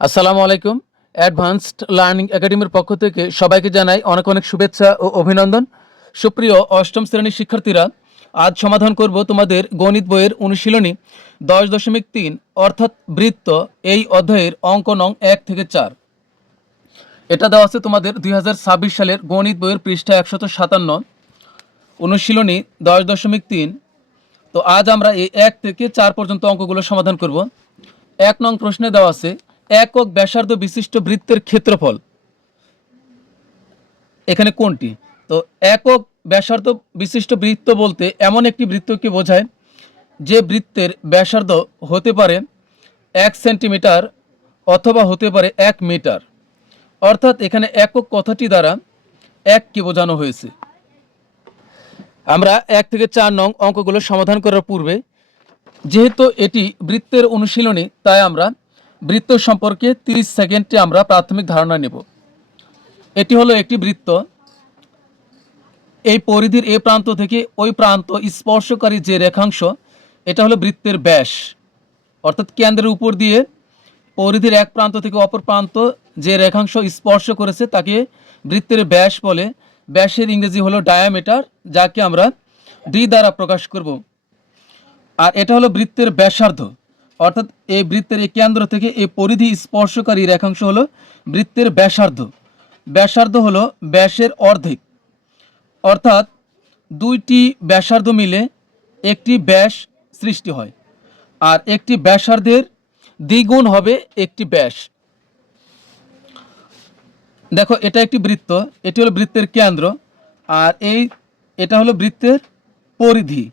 আসসালামু আলাইকুম। Advanced learning একাডেমির পক্ষ থেকে সবাইকে জানাই অনেক অনেক শুভেচ্ছা ও অভিনন্দন। সুপ্রিয় অষ্টম শ্রেণীর শিক্ষার্থীরা, আজ সমাধান করব তোমাদের গণিত বইয়ের অনুশীলনী 10.3 অর্থাৎ বৃত্ত, এই অধ্যায়ের অঙ্ক নং 1 থেকে 4। এটা দেওয়া আছে তোমাদের 2026 সালের গণিত বইয়ের পৃষ্ঠা 157, অনুশীলনী 10.3। তো আজ আমরা এই 1 থেকে 4 পর্যন্ত অঙ্কগুলো সমাধান করব। 1 নং প্রশ্নে দেওয়া আছে একক ব্যাসার্ধ বিশিষ্ট বৃত্তের ক্ষেত্রফল এখানে কোনটি? তো একক ব্যাসার্ধ বিশিষ্ট বৃত্ত বলতে এমন একটি বৃত্তকে বোঝায় যে বৃত্তের ব্যাসার্ধ হতে পারে 1 সেন্টিমিটার অথবা হতে পারে 1 মিটার। অর্থাৎ এখানে একক কথাটি দ্বারা এককে বোঝানো হয়েছে। আমরা 1 থেকে 4 নং অঙ্কগুলো সমাধান করার পূর্বে, যেহেতু এটি বৃত্তের অনুশীলনী, তাই আমরা বৃত্ত সম্পর্কে 30 সেকেন্ডে আমরা প্রাথমিক ধারণা নেব। এটি হলো একটি বৃত্ত। এই পরিধির এ প্রান্ত থেকে ওই প্রান্ত স্পর্শকারী যে রেখাংশ, এটা হলো বৃত্তের ব্যাস। অর্থাৎ কেন্দ্রের উপর দিয়ে পরিধির এক প্রান্ত থেকে অপর প্রান্ত যে রেখাংশ স্পর্শ করেছে তাকে বৃত্তের ব্যাস বলে। ব্যাসের ইংরেজি হলো ডায়ামিটার, যাকে আমরা ডি দ্বারা প্রকাশ করব। আর এটা হলো বৃত্তের ব্যাসার্ধ, অর্থাৎ এই বৃত্তের এই কেন্দ্র থেকে এই পরিধি স্পর্শকারী রেখাংশ হলো বৃত্তের ব্যাসার্ধ। ব্যাসার্ধ হলো ব্যাসের অর্ধেক, অর্থাৎ দুইটি ব্যাসার্ধ মিলে একটি ব্যাস সৃষ্টি হয়। আর একটি ব্যাসার্ধের দ্বিগুণ হবে একটি ব্যাস। দেখো, এটা একটি বৃত্ত, এটি হলো বৃত্তের কেন্দ্র, আর এটা হলো বৃত্তের পরিধি।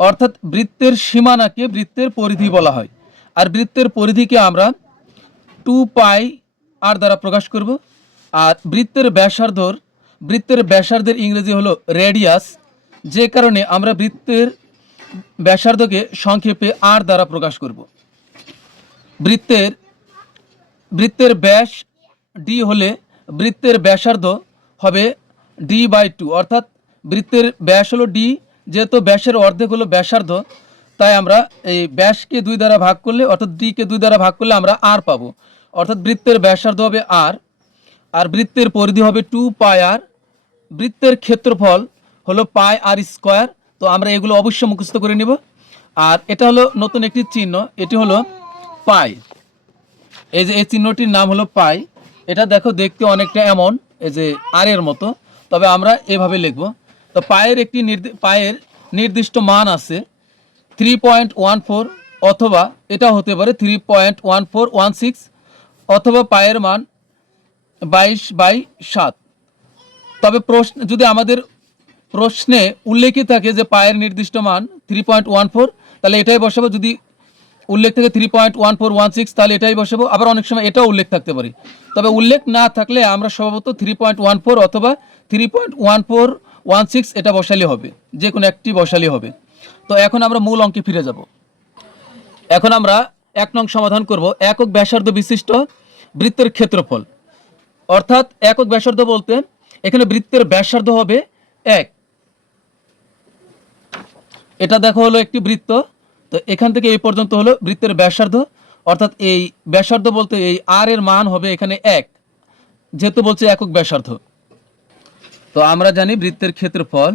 অর্থাৎ বৃত্তের সীমানাকে বৃত্তের পরিধি বলা হয়। আর বৃত্তের পরিধিকে আমরা 2πr দ্বারা প্রকাশ করব। আর বৃত্তের ব্যাসার্ধের ইংরেজি হলো রেডিয়াস, যে কারণে আমরা বৃত্তের ব্যাসার্ধকে সংক্ষেপে আর দ্বারা প্রকাশ করব। বৃত্তের ব্যাস ডি হলে বৃত্তের ব্যাসার্ধ হবে d/2, অর্থাৎ বৃত্তের ব্যাস হলো ডি, যেহেতু ব্যাসের অর্ধেক হলো ব্যাসার্ধ, তাই আমরা এই ব্যাসকে 2 দ্বারা ভাগ করলে, অর্থাৎ ডিকে 2 দ্বারা ভাগ করলে আমরা আর পাবো। অর্থাৎ বৃত্তের ব্যাসার্ধ হবে আর, আর বৃত্তের পরিধি হবে 2πr। বৃত্তের ক্ষেত্রফল হলো πr²। তো আমরা এগুলো অবশ্যই মুখস্থ করে নিব। আর এটা হলো নতুন একটি চিহ্ন, এটি হলো পাই। এই যে এই চিহ্নটির নাম হলো পাই। এটা দেখো, দেখতে অনেকটা এমন এই যে আর এর মতো, তবে আমরা এভাবে লিখব। তো পায়ের নির্দিষ্ট মান আছে 3.14, অথবা এটা হতে পারে 3.1416, অথবা পায়ের মান 22/7। তবে যদি আমাদের প্রশ্নে উল্লেখই থাকে যে পায়ের নির্দিষ্ট মান 3.14, তাহলে এটাই বসাবো। যদি উল্লেখ থাকে 3.1416, তাহলে এটাই বসাবো। আবার অনেক সময় এটাও উল্লেখ থাকতে পারে, তবে উল্লেখ না থাকলে আমরা সম্ভবত 3.14 অথবা 3.1416 এটা বসালে হবে, যে কোনো একটি বসালে হবে। তো এখন আমরা মূল অঙ্কে ফিরে যাব। এখন আমরা 1 নং সমাধান করব একক ব্যাসার্ধ বিশিষ্ট বৃত্তের ক্ষেত্রফল। অর্থাৎ একক ব্যাসার্ধ বলতে এখানে বৃত্তের ব্যাসার্ধ হবে 1। এটা দেখো হলো একটি বৃত্ত, তো এখান থেকে এই পর্যন্ত হলো বৃত্তের ব্যাসার্ধ। অর্থাৎ এই ব্যাসার্ধ বলতে এই আর এর মান হবে এখানে 1, যেহেতু বলছে একক ব্যাসার্ধ। তো আমরা জানি বৃত্তের ক্ষেত্রফল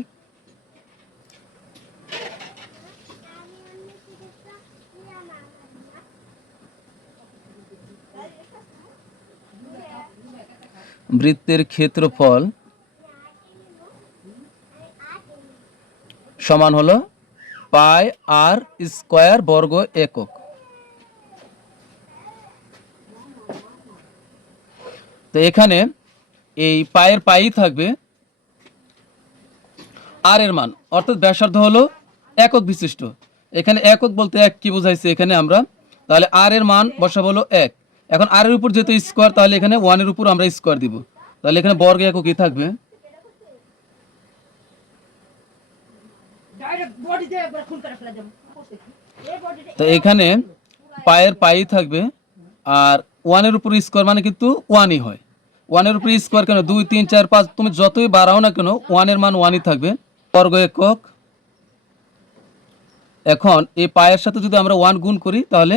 সমান হলো πr² বর্গ একক। তো এখানে এই পায়ের পাই থাকবে আর এর মান, অর্থাৎ ব্যাসার্ধ হলো একক বিশিষ্ট। এখানে একক বলতে 1 কি বোঝাইছে এখানে আমরা, তাহলে আর এর মান বসাবো হলো 1। এখন আর এর উপর যেহেতু স্কোয়ার, তাহলে এখানে 1 এর উপর আমরা স্কোয়ার দিব, তাহলে এখানে বর্গ এককই থাকবে। তো এখানে পায়ের পাই থাকবে, আর 1 এর উপর স্কোয়ার মানে কিন্তু 1ই হয়। 1 এর উপর স্কোয়ার কেন, 2 3 4 5 তুমি যতই বাড়াও না কেন 1 এর মান 1ই থাকবে, বর্গ একক। এখন এই পায়ের সাথে যদি আমরা 1 গুণ করি তাহলে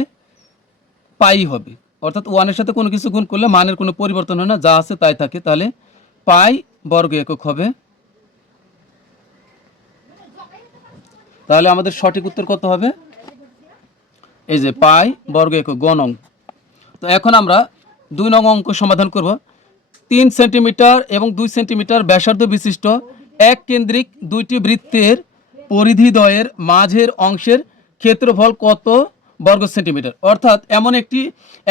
পাই হবে। অর্থাৎ 1-এর সাথে কোনো কিছু গুণ করলে মানের কোনো পরিবর্তন হয় না, যা আছে তাই থাকে। তাহলে পাই বর্গ একক হবে। তাহলে আমাদের সঠিক উত্তর কত হবে? এই যে পাই বর্গ একক, গ নং। তো এখন আমরা 2 নং অঙ্ক সমাধান করব। 3 সেন্টিমিটার এবং 2 সেন্টিমিটার ব্যাসার্ধ বিশিষ্ট এক কেন্দ্রিক দুইটি বৃত্তের পরিধিদ্বয়ের মাঝের অংশের ক্ষেত্রফল কত বর্গ সেন্টিমিটার। অর্থাৎ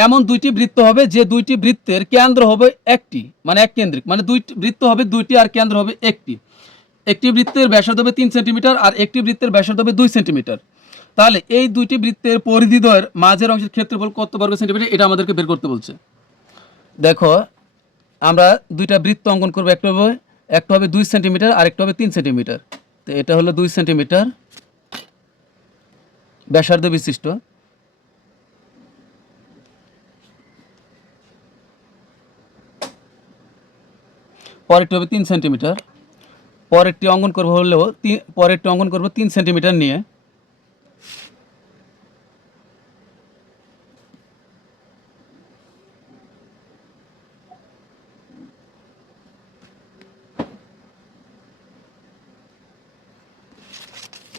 এমন দুইটি বৃত্ত হবে যে দুইটি বৃত্তের কেন্দ্র হবে একটি, মানে এক কেন্দ্রিক, মানে দুইটি বৃত্ত হবে দুইটি আর কেন্দ্র হবে একটি। একটি বৃত্তের ব্যাসার্ধ হবে 3 সেন্টিমিটার আর একটি বৃত্তের ব্যাসার্ধ হবে 2 সেন্টিমিটার। তাহলে এই দুইটি বৃত্তের পরিধিদ্বয়ের মাঝের অংশের ক্ষেত্রফল কত বর্গ সেন্টিমিটার, এটা আমাদেরকে বের করতে বলছে। দেখো আমরা দুইটা বৃত্ত অঙ্কন করবো, একটা হবে 2 সেন্টিমিটার আর একটা হবে 3 সেন্টিমিটার। তো এটা হলো 2 সেন্টিমিটার ব্যাসার্ধ বিশিষ্ট, পরেরটি হবে 3 সেন্টিমিটার। পরেরটি অঙ্কন করবো 3 সেন্টিমিটার নিয়ে।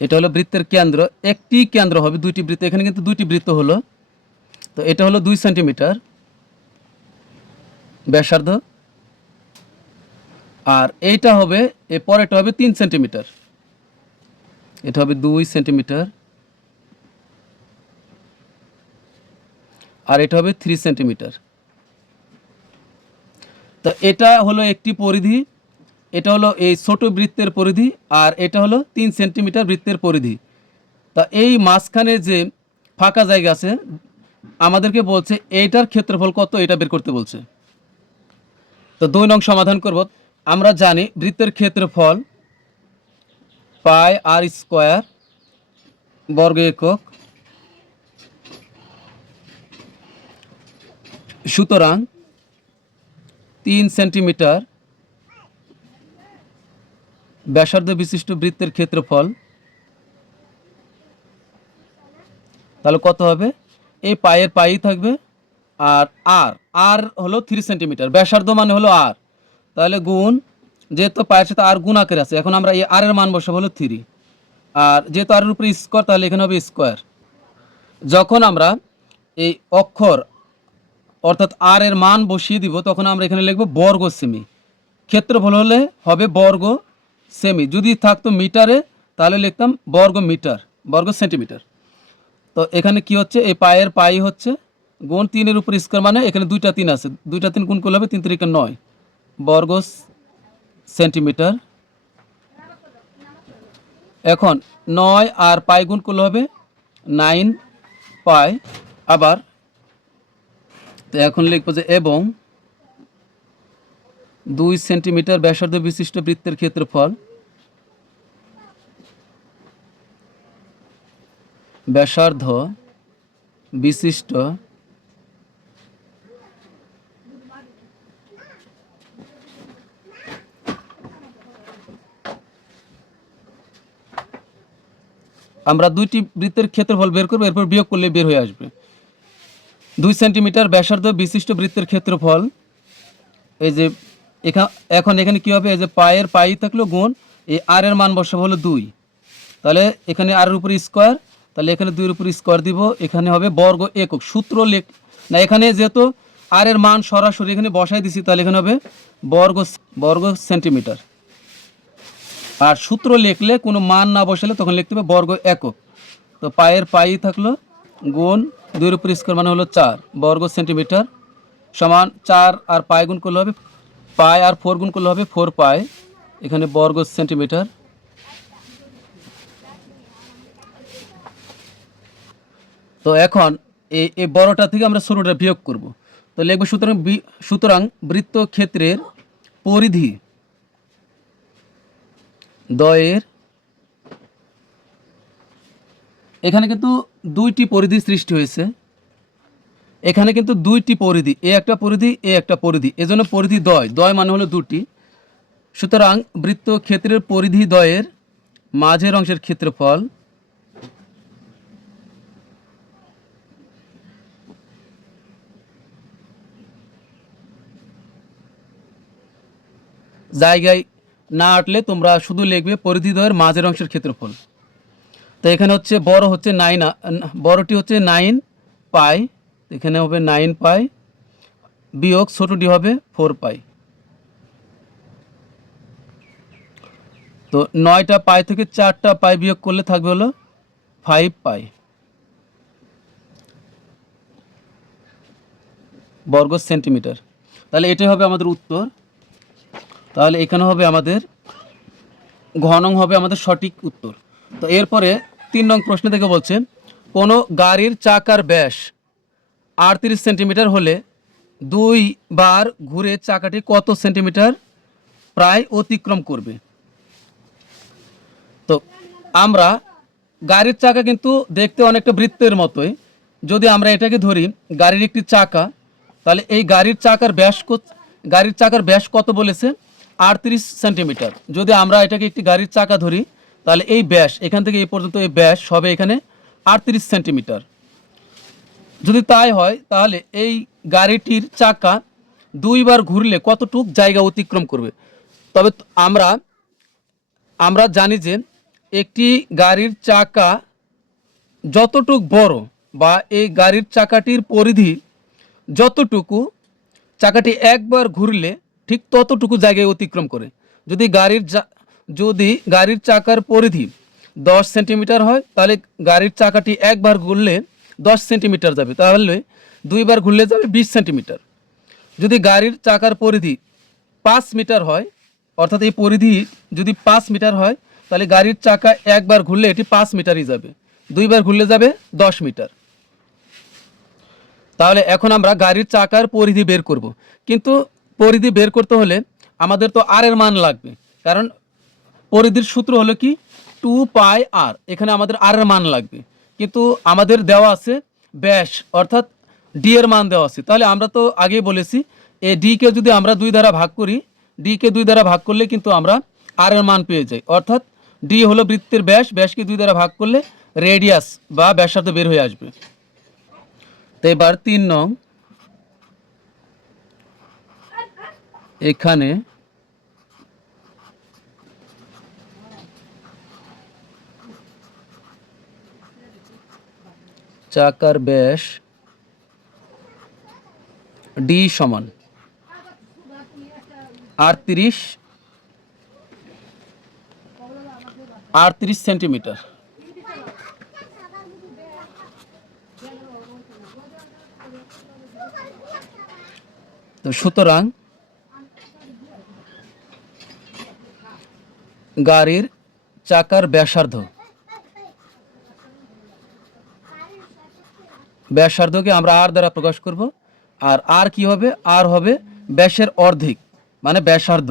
এটা হলো বৃত্তের কেন্দ্র, একটি কেন্দ্র হবে দুইটি বৃত্ত, এখানে কিন্তু দুইটি বৃত্ত হলো। তো এটা হলো 2 সেন্টিমিটার ব্যাসার্ধ, আর এইটা হবে, এর পরেরটা হবে 3 সেন্টিমিটার। এটা হবে 2 সেন্টিমিটার আর এটা হবে 3 সেন্টিমিটার। তো এটা হলো একটি পরিধি, এটা হলো এই ছোট বৃত্তের পরিধি, আর এটা হলো 3 সেন্টিমিটার বৃত্তের পরিধি। তা এই মাঝখানে যে ফাঁকা জায়গা আছে, আমাদেরকে বলছে এইটার ক্ষেত্রফল কত, এটা বের করতে বলছে। তো 2 নং সমাধান করব। আমরা জানি বৃত্তের ক্ষেত্রফল পাই আর স্কোয়ার বর্গ একক। সুতরাং 3 সেন্টিমিটার ব্যাসার্ধ বিশিষ্ট বৃত্তের ক্ষেত্রফল তাহলে কত হবে? এই পায়ের পাই থাকবে, আর আর হলো 3 সেন্টিমিটার, ব্যাসার্ধ মানে হলো আর, তাহলে গুণ, যেহেতু পায়ের সাথে আর গুণ আকারে আছে, এখন আমরা এই আর এর মান বসাবো হলো 3, আর যেহেতু আর এর উপরে স্কোয়ার তাহলে এখানে হবে স্কোয়ার। যখন আমরা এই অক্ষর অর্থাৎ আর এর মান বসিয়ে দিব, তখন আমরা এখানে লিখব বর্গ সেমি। ক্ষেত্রফল হলে হবে বর্গ সেমি, যদি থাকতো মিটারে তাহলে লিখতাম বর্গ মিটার, বর্গ সেন্টিমিটার। তো এখানে কি হচ্ছে, এই পায়ের পাই হচ্ছে গুণ 3-এর উপর স্কোয়ার, মানে এখানে 2টা 3 আছে, 2টা 3 গুণ করলে হবে 3 3 9 বর্গ সেন্টিমিটার। এখন 9 আর পাই গুণ করলে হবে 9 পাই। আবার তো এখন লিখবো যে এবং 2 সেন্টিমিটার ব্যাসার্ধ বিশিষ্ট বৃত্তের ক্ষেত্রফল ব্যাসার্ধ বিশিষ্ট আমরা দুইটি বৃত্তের ক্ষেত্রফল বের করবো, এরপর বিয়োগ করলে বের হয়ে আসবে। 2 সেন্টিমিটার ব্যাসার্ধ বিশিষ্ট বৃত্তের ক্ষেত্রফল, এই যে এখন এখানে কী হবে, এই যে পায়ের পাই থাকলো গুণ এই আর এর মান বসাবো হলো 2, তাহলে এখানে আর এর উপর স্কোয়ার, তাহলে এখানে 2-এর উপর স্কোয়ার দিব, এখানে হবে বর্গ একক। সূত্র না, এখানে যেহেতু আর এর মান সরাসরি এখানে বসাই দিছি, তাহলে এখানে হবে বর্গ সেন্টিমিটার। আর সূত্র লিখলে কোনো মান না বসালে তখন লিখতে হবে বর্গ একক। তো পায়ের পাই থাকলো গুণ 2-এর উপর স্কোয়ার মানে হলো 4 বর্গ সেন্টিমিটার, সমান 4 আর পাই গুণ করলে হবে পাই, আর 4 গুণ করলে হবে 4 পাই, এখানে বর্গ সেন্টিমিটার। তো এখন এই বড়টা থেকে আমরা ছোটটা বিয়োগ করব। তো লিখব সুতরাং বৃত্ত ক্ষেত্রের পরিধি দ্বয়ের, এখানে কিন্তু দুইটি পরিধি সৃষ্টি হয়েছে, এখানে কিন্তু দুইটি পরিধি, এ একটা পরিধি এ একটা পরিধি, এজন্য পরিধি দ্বয় মানে হলো দুটি। সুতরাং বৃত্ত ক্ষেত্রের পরিধি দ্বয়ের মাঝের অংশের ক্ষেত্রফল জায়গায় না আটলে তোমরা শুধু লিখবে পরিধিদ্বয়ের মাঝের অংশের ক্ষেত্রফল। তো এখানে হচ্ছে বড় হচ্ছে 9, বড়টি হচ্ছে 9 পাই, এখানে হবে 9 পাই বিয়োগ ছোটটি হবে 4 পাই। তো 9টা পাই থেকে 4টা পাই বিয়োগ করলে থাকবে হলো 5 পাই বর্গ সেন্টিমিটার। তাহলে এটাই হবে আমাদের উত্তর। তাহলে এখানে হবে আমাদের ঘ নং হবে আমাদের সঠিক উত্তর। তো এরপরে 3 নং প্রশ্ন থেকে বলছেন কোনো গাড়ির চাকার ব্যাস 38 সেন্টিমিটার হলে 2 বার ঘুরে চাকাটি কত সেন্টিমিটার প্রায় অতিক্রম করবে। তো আমরা গাড়ির চাকা কিন্তু দেখতে অনেকটা বৃত্তের মতোই। যদি আমরা এটাকে ধরি গাড়ির একটি চাকা, তাহলে এই গাড়ির চাকার ব্যাস কত বলেছে 38 সেন্টিমিটার। যদি আমরা এটাকে একটি গাড়ির চাকা ধরি তাহলে এই ব্যাস এখান থেকে এই পর্যন্ত এই ব্যাস হবে এখানে 38 সেন্টিমিটার। যদি তাই হয় তাহলে এই গাড়িটির চাকা 2 বার ঘুরলে কতটুক জায়গা অতিক্রম করবে। তবে আমরা জানি যে একটি গাড়ির চাকা যতটুক বড় বা এই গাড়ির চাকাটির পরিধি যতটুকু, চাকাটি একবার ঘুরলে ঠিক ততটুকু জায়গায় অতিক্রম করে। যদি গাড়ির চাকার পরিধি 10 সেন্টিমিটার হয় তাহলে গাড়ির চাকাটি একবার ঘুরলে 10 সেন্টিমিটার যাবে, তাহলে 2 বার ঘুরলে যাবে 20 সেন্টিমিটার। যদি গাড়ির চাকার পরিধি 5 মিটার হয়, অর্থাৎ এই পরিধি যদি 5 মিটার হয় তাহলে গাড়ির চাকা একবার ঘুরলে এটি 5 মিটারই যাবে, 2 বার ঘুরলে যাবে 10 মিটার। তাহলে এখন আমরা গাড়ির চাকার পরিধি বের করব, কিন্তু পরিধি বের করতে হলে আমাদের তো আর এর মান লাগবে, কারণ পরিধির সূত্র হলো কি 2 পাই আর, এখানে আমাদের আর এর মান লাগবে। কিন্তু আমাদের দেওয়া আছে ব্যাস, অর্থাৎ ডি এর মান দেওয়া আছে। তাহলে আমরা তো আগেই বলেছি এই ডি কে যদি আমরা 2 দ্বারা ভাগ করি, ডি কে 2 দ্বারা ভাগ করলে কিন্তু আমরা আর এর মান পেয়ে যাই। অর্থাৎ ডি হলো বৃত্তের ব্যাস, ব্যাসকে 2 দ্বারা ভাগ করলে রেডিয়াস বা ব্যাসার্ধ বের হয়ে আসবে। তো এবার 3 নং, এখানে চাকার ব্যাস ডি সমান 38 সেন্টিমিটার। তো সুতরাং গাড়ির চাকার ব্যাসার্ধকে আমরা আর দ্বারা প্রকাশ করব। আর কি হবে, আর হবে ব্যাসের অর্ধেক মানে ব্যাসার্ধ।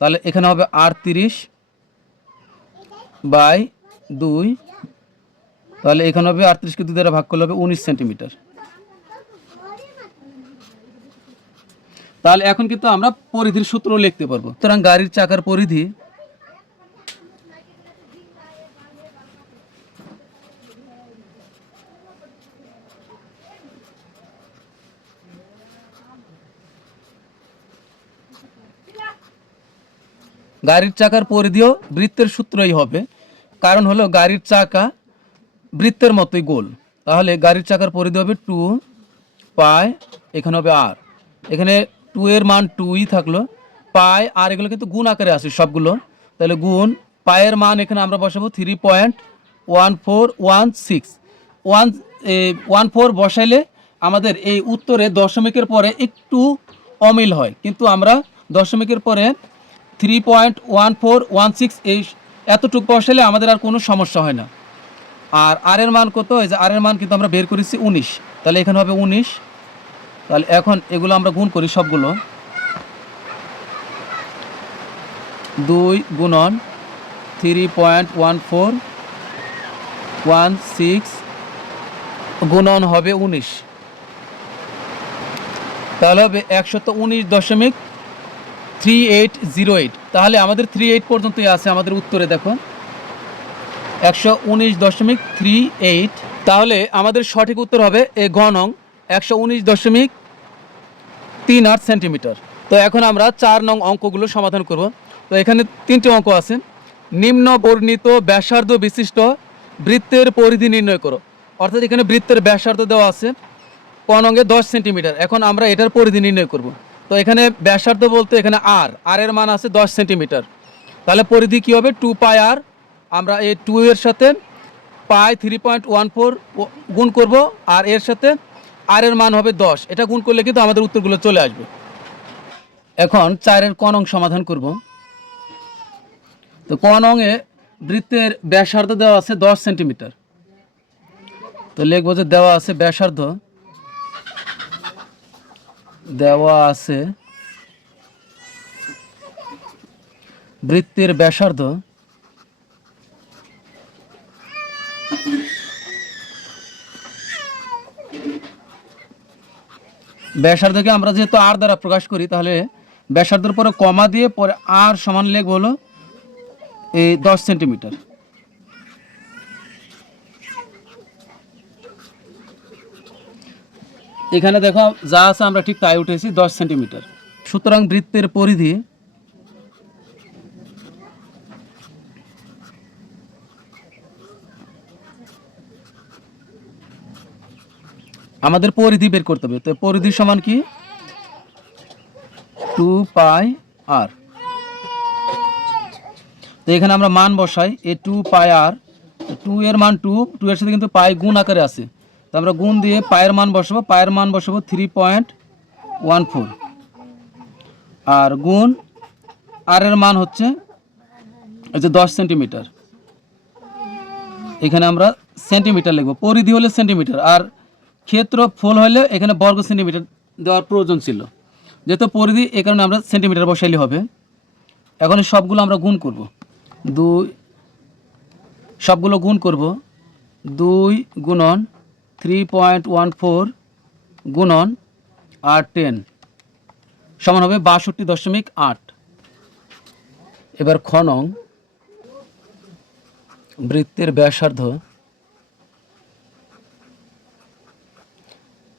তাহলে এখানে হবে 38/2, তাহলে এখানে হবে 38কে 2 দ্বারা ভাগ করলে হবে 19 সেন্টিমিটার। তাহলে এখন কিন্তু আমরা পরিধির সূত্র লিখতে পারবো। সুতরাং গাড়ির চাকার পরিধি গাড়ির চাকার পরিধিও বৃত্তের সূত্রই হবে, কারণ হলো গাড়ির চাকা বৃত্তের মতোই গোল। তাহলে গাড়ির চাকার পরিধি হবে 2 পাই, এখানে হবে আর, এখানে 2 এর মান 2ই থাকলো, পাই আর এগুলো কিন্তু গুণ আকারে আছে সবগুলো, তাহলে গুণ পায়ের মান এখানে আমরা বসাবো 3.1416 বসাইলে আমাদের এই উত্তরে দশমিকের পরে একটু অমিল হয়, কিন্তু আমরা দশমিকের পরে 3.1416 এই এতটুকু বসাইলে আমাদের আর কোনো সমস্যা হয় না। আর এর মান কত, এই যে আর এর মান কিন্তু আমরা বের করেছি 19, তাহলে এখানে হবে 19। তাহলে এখন এগুলো আমরা গুণ করি সবগুলো, 2 গুণন 3.1416 গুণন হবে 19, তাহলে হবে 119.3808। তাহলে আমাদের 38 পর্যন্তই আছে আমাদের উত্তরে, দেখো 119.38। তাহলে আমাদের সঠিক উত্তর হবে এ ঘ নং 119.38 সেন্টিমিটার। তো এখন আমরা 4 নং অঙ্কগুলো সমাধান করব। তো এখানে 3টি অঙ্ক আছে। নিম্ন বর্ণিত ব্যাসার্ধ বিশিষ্ট বৃত্তের পরিধি নির্ণয় করো। অর্থাৎ এখানে বৃত্তের ব্যাসার্ধ দেওয়া আছে ক নঙ্গে 10 সেন্টিমিটার। এখন আমরা এটার পরিধি নির্ণয় করব। তো এখানে ব্যাসার্ধ বলতে এখানে আর এর মান আছে 10 সেন্টিমিটার। তাহলে পরিধি কী হবে? 2 পাই আর। আমরা এই 2 এর সাথে পাই 3.14 গুণ করব, আর এর সাথে আর এর মান হবে 10। এটা গুণ করলে কিন্তু আমাদের উত্তরগুলো চলে আসবে। এখন 4-এর ক নং সমাধান করব। তো ক নংয়ে বৃত্তের ব্যাসার্ধ দেওয়া আছে 10 সেন্টিমিটার। তো লিখব যে দেওয়া আছে ব্যাসার্ধ, দেওয়া আছে বৃত্তের ব্যাসার্ধ ব্যাসার্ধকে আমরা যেহেতু আর দ্বারা প্রকাশ করি, তাহলে ব্যাসার্ধের পরে কমা দিয়ে পরে আর সমান লিখব হলো এই 10 সেন্টিমিটার। এখানে দেখো যা আছে আমরা ঠিক তাই উঠেছি 10 সেন্টিমিটার। সুতরাং বৃত্তের পরিধি আমাদের পরিধি বের করতে হবে। তো পরিধি সমান কি? 2 পাই আর। তো এখানে আমরা মান বসাই, এই 2 পাই আর। 2 এর মান 2 এর সাথে কিন্তু পাই গুণ আকারে আছে। তো আমরা গুণ দিয়ে পায়ের মান বসাবো, 3.14 আর গুণ আর এর মান হচ্ছে এই যে 10 সেন্টিমিটার। এখানে আমরা সেন্টিমিটার লিখব, পরিধি হলে সেন্টিমিটার, আর ক্ষেত্রফল হলে এখানে বর্গ সেন্টিমিটার দেওয়ার প্রয়োজন ছিল। যেহেতু পরিধি, এই কারণে আমরা সেন্টিমিটার বসাইলে হবে। এখন সবগুলো আমরা গুণ করব, সবগুলো গুণ করব। 2 গুণন 3.14 গুণন আর 10 সমান হবে 62.8। এবার খ নং বৃত্তের ব্যাসার্ধ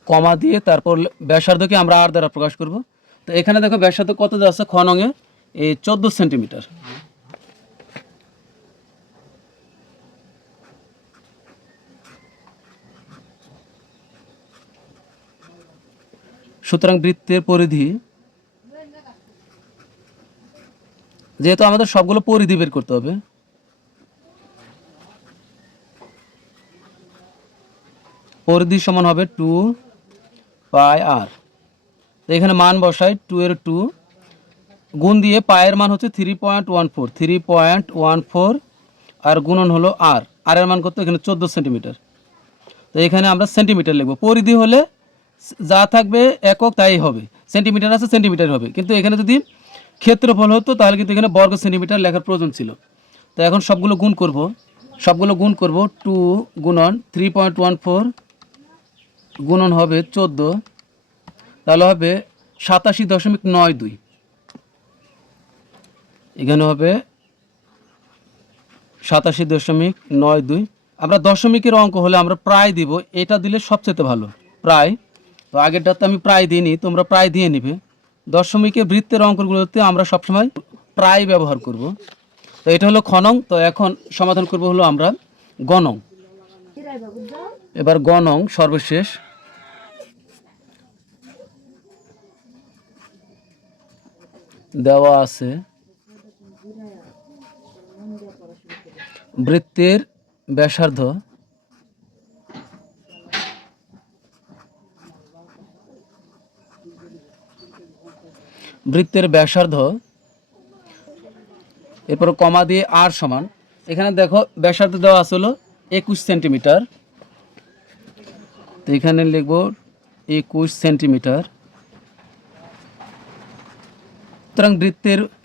কমা দিয়ে তারপর ব্যাসার্ধকে আমরা আর দ্বারা প্রকাশ করব। তো এখানে দেখো ব্যাসার্ধ কত দেওয়া আছে খ নংয়ে? এই 14 সেন্টিমিটার। সুতরাং বৃত্তের পরিধি, যেহেতু আমাদের সবগুলো পরিধি বের করতে হবে, পরিধি সমান হবে 2 পাই আর। তো এখানে মান বসাই, 2 এর 2 গুণ দিয়ে পায়ের মান হচ্ছে 3.14 আর গুণন হলো আর এর মান কত? এখানে 14 সেন্টিমিটার। তো এখানে আমরা সেন্টিমিটার লিখব। পরিধি হলে যা থাকবে একক তাই হবে, সেন্টিমিটার আছে সেন্টিমিটার হবে। কিন্তু এখানে যদি ক্ষেত্রফল হতো তাহলে কিন্তু এখানে বর্গ সেন্টিমিটার লেখার প্রয়োজন ছিল। তো এখন সবগুলো গুণ করব। 2 গুণন 3.14 গুণন হবে 14, তাহলে হবে 87.92। এখানে হবে 87.92। আমরা দশমিকের অঙ্ক হলে আমরা প্রায় দিব, এটা দিলে সবচেয়ে ভালো, প্রায়। তো আগেরটাতে আমি প্রায় দিইনি, তোমরা প্রায় দিয়ে নিবে। দশমিকে বৃত্তের অঙ্কগুলোতে আমরা সবসময় প্রায় ব্যবহার করব। তো এটা হলো খ নং। তো এখন সমাধান করব হলো আমরা গ নং। এবার গ নং সর্বশেষ। দেওয়া আছে বৃত্তের ব্যাসার্ধ এরপর কমা দিয়ে আর সমান। এখানে দেখো ব্যাসার্ধ দেওয়া আছে হলো 21 সেন্টিমিটার। তো এখানে লিখব 21 সেন্টিমিটার।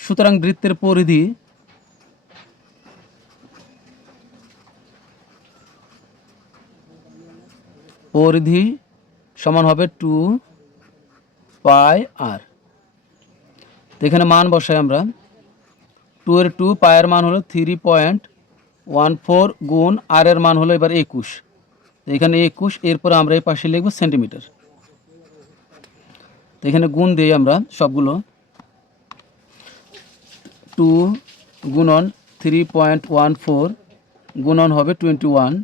সুতরাং বৃত্তের পরিধি সমান হবে 2 পাই আর। তো এখানে মান বসাই আমরা, 2 এর 2 পায়ের মান হলো 3.14 গুণ আর এর মান হলো এবার 21। এখানে 21, এরপর আমরা এই পাশে লিখব সেন্টিমিটার। তো এখানে গুণ দিই আমরা সবগুলো। টু গুণন 3.14 গুণন হবে 21,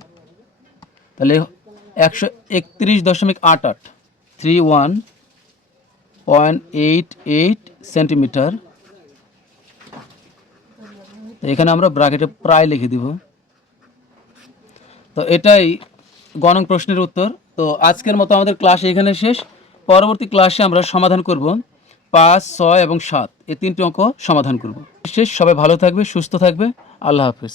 তাহলে 131.88 31.88 সেন্টিমিটার। এখানে আমরা ব্র্যাকেটে প্রায় লিখে দিব। তো এটাই গণন প্রশ্নের উত্তর। তো আজকের মতো আমাদের ক্লাস এখানে শেষ। পরবর্তী ক্লাসে আমরা সমাধান করব 5, 6 এবং 7 এই 3টি অঙ্ক সমাধান করব। শেষ। সবাই ভালো থাকবে, সুস্থ থাকবে। আল্লাহ হাফেজ।